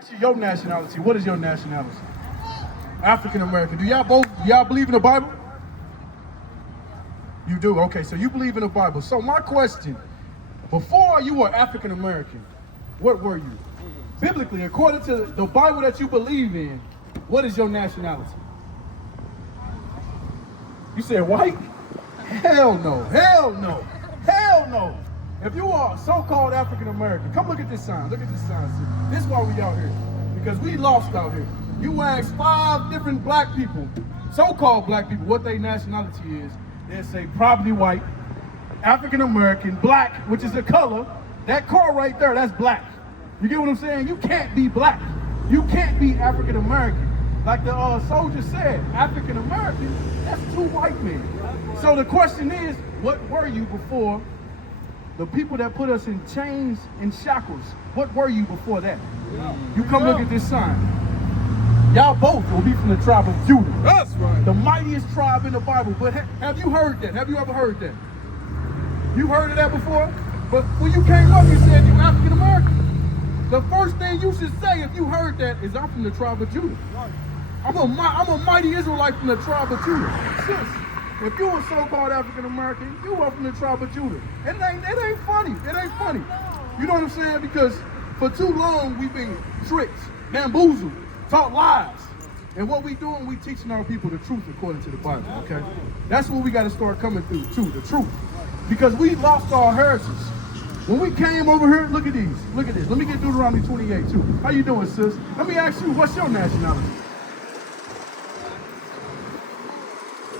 ask you your nationality. What is your nationality? African American. Do y'all believe in the Bible? You do? Okay, so you believe in the Bible. So my question, before you were African American, what were you? Biblically, according to the Bible that you believe in, what is your nationality? You said white? Hell no, hell no, hell no. If you are so-called African American, come look at this sign. Look at this sign. See? This is why we out here. Because we lost out here. You ask 5 different black people, so-called black people, what their nationality is. They'll say probably white, African American, black, which is a color. That car right there, that's black. You get what I'm saying? You can't be black. You can't be African American. Like the soldier said, African American, that's 2 white men. So the question is, what were you before the people that put us in chains and shackles? What were you before that? You come look at this sign. Y'all both will be from the tribe of Judah. That's right. The mightiest tribe in the Bible. But have you heard that? Have you ever heard that? You heard of that before? But when you came up, you said you African American. The first thing you should say if you heard that is, I'm from the tribe of Judah. Right. I'm a mighty Israelite from the tribe of Judah. Sis, if you were so-called African American, you are from the tribe of Judah. And it ain't funny. It ain't funny. You know what I'm saying? Because for too long we've been tricked, bamboozled, taught lies. And what we doing, we teaching our people the truth according to the Bible, okay? That's what we got to start coming through too, the truth. Because we lost our heritage. When we came over here, look at these. Look at this. Let me get Deuteronomy 28 too. How you doing, sis? Let me ask you, what's your nationality?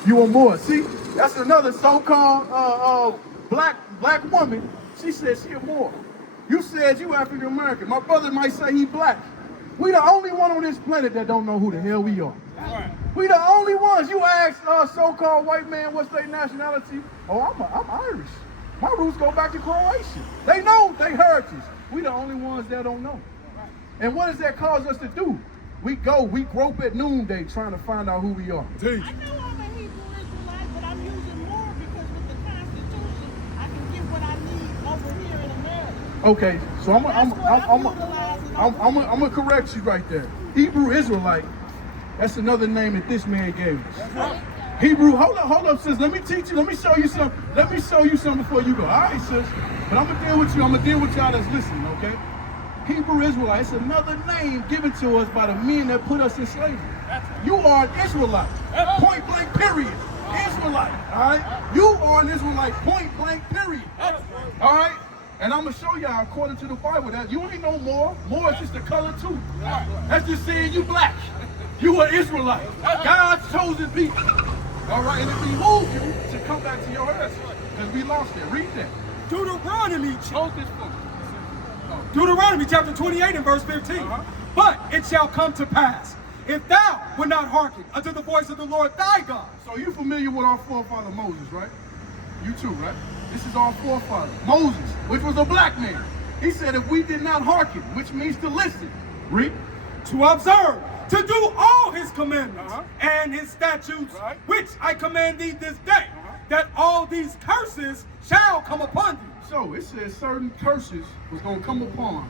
You a Moor. See, that's another so-called black woman. She said she a Moor. You said you African American. My brother might say he black. We the only one on this planet that don't know who the hell we are. Right. We the only ones. You ask so-called white man what's their nationality. Oh, I'm Irish. My roots go back to Croatia. They know they heritage. We the only ones that don't know. And what does that cause us to do? We grope at noonday trying to find out who we are. I know I'm a Hebrew Israelite, but I'm using more because with the Constitution, I can get what I need over here in America. Okay, so I'm gonna correct you right there. Hebrew Israelite, that's another name that this man gave us. Hebrew, hold up, sis. Let me teach you. Let me show you something. Let me show you something before you go. All right, sis. But I'm gonna deal with you. I'm gonna deal with y'all that's listening, okay? Hebrew Israelite, it's another name given to us by the men that put us in slavery. You are an Israelite. Point blank, period. Israelite. All right? You are an Israelite. Point blank, period. All right? And I'm gonna show y'all according to the Bible that you ain't no more. More is just a color too. That's just saying you black. You are Israelite. God's chosen people. All right, and it behooves you to come back to your heritage because we lost it. Read that. Deuteronomy, Hold this for me. Deuteronomy chapter 28 and verse 15. But it shall come to pass, if thou wilt not hearken unto the voice of the Lord thy God. So you familiar with our forefather Moses, right? You too, right? This is our forefather, Moses, which was a black man. He said if we did not hearken, which means to listen, read, to observe, to do all his commandments and his statutes, which I command thee this day, that all these curses shall come upon thee. So it says certain curses was going to come upon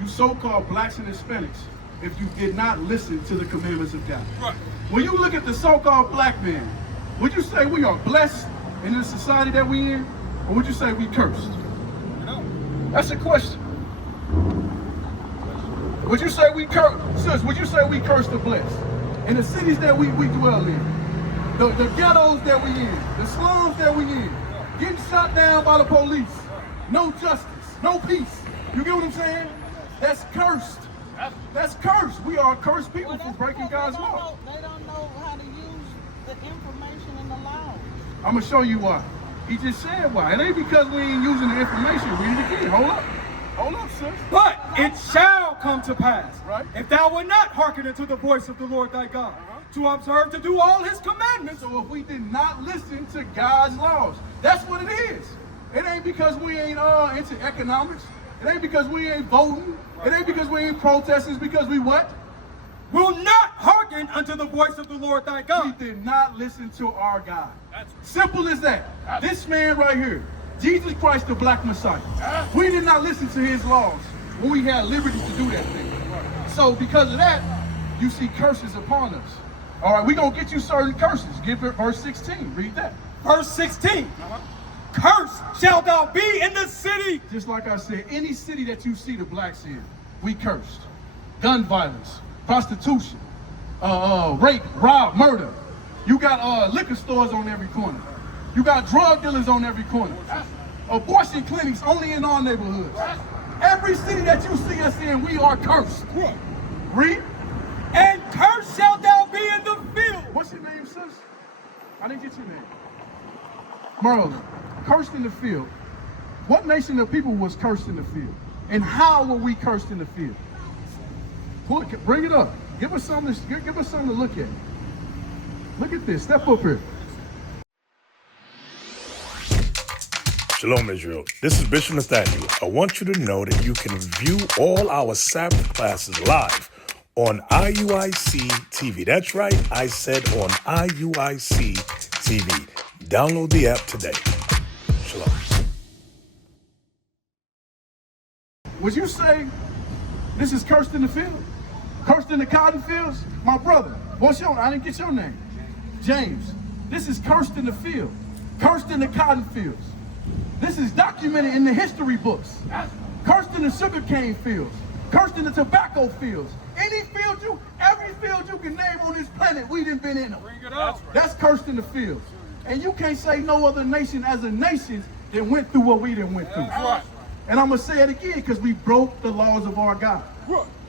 you so-called blacks and Hispanics if you did not listen to the commandments of God. Right. When you look at the so-called black man, would you say we are blessed in the society that we in, or would you say we cursed? No. That's a question. Would you say we cursed? Sis, would you say we cursed or blessed? In the cities that we dwell in, the ghettos that we in, the slums that we in, getting shot down by the police, no justice, no peace. You get what I'm saying? That's cursed. That's cursed. We are cursed people for breaking God's law. They don't know how to use the information in the law. I'm going to show you why. He just said why. It ain't because we ain't using the information. Read it again. Hold up. Hold up, sis. But it shall come to pass, Right. if thou wilt not hearken unto the voice of the Lord thy God, to observe to do all his commandments. So if we did not listen to God's laws, that's what it is. It ain't because we ain't into economics. It ain't because we ain't voting. It ain't because we ain't protesting. It's because we what? Will not hearken unto the voice of the Lord thy God. We did not listen to our God. Simple as that. This man right here, Jesus Christ, the black Messiah. We did not listen to his laws when we had liberty to do that thing. So because of that, you see curses upon us. All right, we're going to get you certain curses. Give it verse 16. Read that. Verse 16. Cursed shalt thou be in the city. Just like I said, any city that you see the blacks in, we cursed. Gun violence, prostitution, rape, rob, murder. You got liquor stores on every corner. You got drug dealers on every corner. Abortion clinics only in our neighborhoods. Every city that you see us in, we are cursed. Read. And cursed shalt thou be in the field. What's your name, sis? I didn't get your name. Merle, cursed in the field. What nation of people was cursed in the field? And how were we cursed in the field? Pull it, bring it up. Give us something to look at. Look at this. Step up here. Shalom, Israel. This is Bishop Nathaniel. I want you to know that you can view all our Sabbath classes live on IUIC TV. That's right, I said on IUIC TV. Download the app today. Shalom. Would you say this is cursed in the field? Cursed in the cotton fields? My brother, what's your name? I didn't get your name. James. This is cursed in the field. Cursed in the cotton fields. This is documented in the history books. Cursed in the sugarcane fields. Cursed in the tobacco fields. Any field every field you can name on this planet, we done been in them. Bring it up. That's cursed in the fields. And you can't say no other nation as a nation that went through what we done went through. Right. And I'm going to say it again because we broke the laws of our God.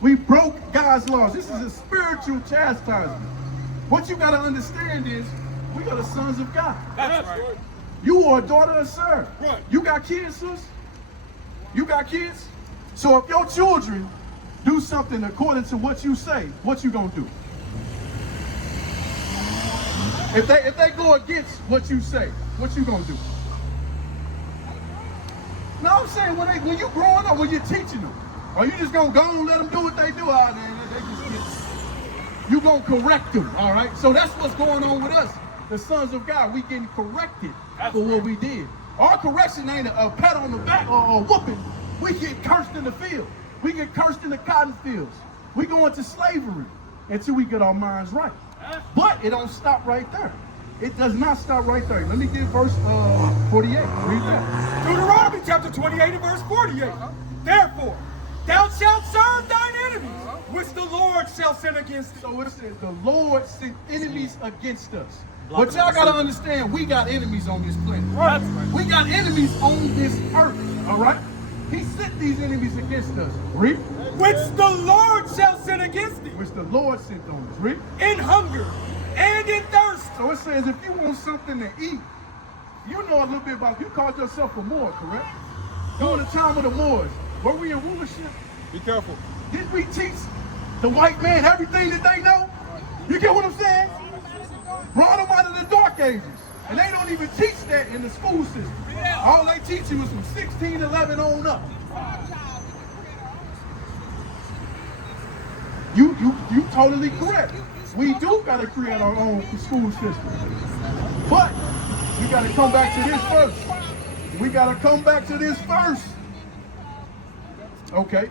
We broke God's laws. This is a spiritual chastisement. What you got to understand is we are the sons of God. That's right. You are a daughter of Sir. Right. You got kids, sis? You got kids? So if your children do something according to what you say, what you gonna do? If they go against what you say, what you gonna do? No, I'm saying when you growing up, when you're teaching them, are you just gonna go and let them do what they do out there? You gonna correct them, all right? So that's what's going on with us, the sons of God. We getting corrected for what we did. Our correction ain't a pat on the back or a whooping. We get cursed in the field. We get cursed in the cotton fields. We go into slavery until we get our minds right. But it don't stop right there. It does not stop right there. Let me give verse 48. Read that. Deuteronomy chapter 28 and verse 48. Therefore, thou shalt serve thine enemies, which the Lord shall send against thee. So it says the Lord sent enemies against us. But y'all got to understand, we got enemies on this planet. Right. We got enemies on this earth, all right? He sent these enemies against us. Read. Which the Lord shall send against thee. Which the Lord sent on us. Read. In hunger and in thirst. So it says if you want something to eat, you know a little bit about, you called yourself a Moor, correct? During the time of the Moors, were we in rulership? Be careful. Did we teach the white man everything that they know? You get what I'm saying? Brought them out of the dark ages. And they don't even teach that in the school system. All they teach you is from 1611 on up. You totally correct. We do got to create our own school system. But we got to come back to this first. We got to come back to this first. Okay,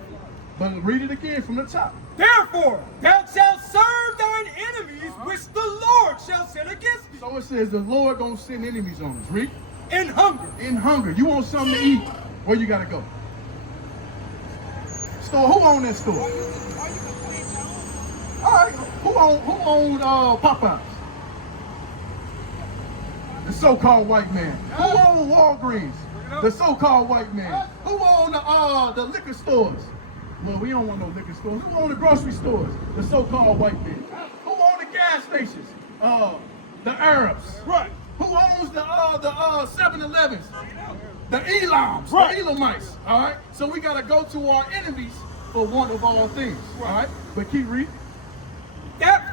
but read it again from the top. Therefore, thou shalt serve thine enemies, which the Lord shall send against thee. So it says the Lord gonna send enemies on us. Read. In hunger. In hunger. You want something to eat? Where you gotta go? Store. Who own that store? All right. Who own Popeyes? The so-called white man. Who own Walgreens? The so-called white man. Who own the liquor stores? Well, we don't want no liquor stores. Who own the grocery stores? The so-called white man. Who own the gas stations? The Arabs. Right. Who owns the 7-Elevens? The Elams, Right. the Elamites. All right. So we gotta go to our enemies for one of all things. All right. But keep reading.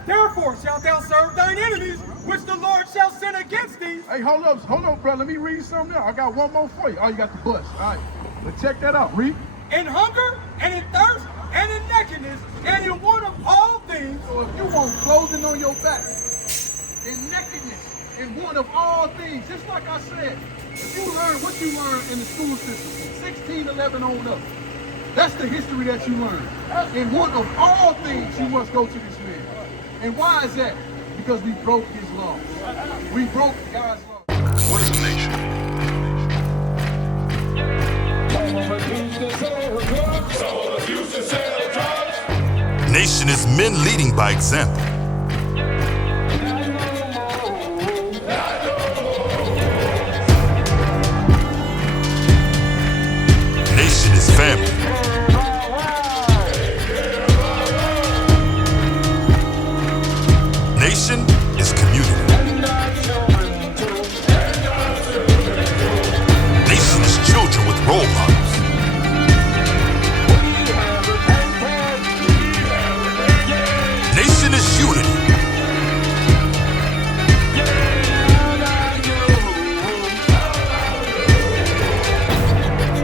Therefore shalt thou serve thine enemies, which the Lord shall send against thee. Hey, hold up, bro. Let me read something else. I got one more for you. Oh, you got the bus. All right. But check that out. Read. In hunger and in thirst and in nakedness and in want of all things. So if you want clothing on your back, in nakedness, in want of all things, just like I said, if you learn what you learn in the school system, 1611 on up, That's the history that you learn. And one of all things, you must go to this man. And why is that? Because we broke his law. We broke God's law. What is a nation? Nation is men leading by example. Nation is family. Nation is community. Nation is children with role models. Nation is unity.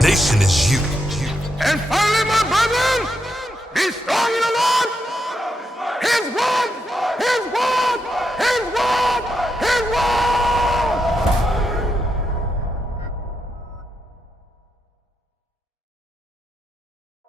Nation is you. And finally, my brethren, be strong in the Lord, His word.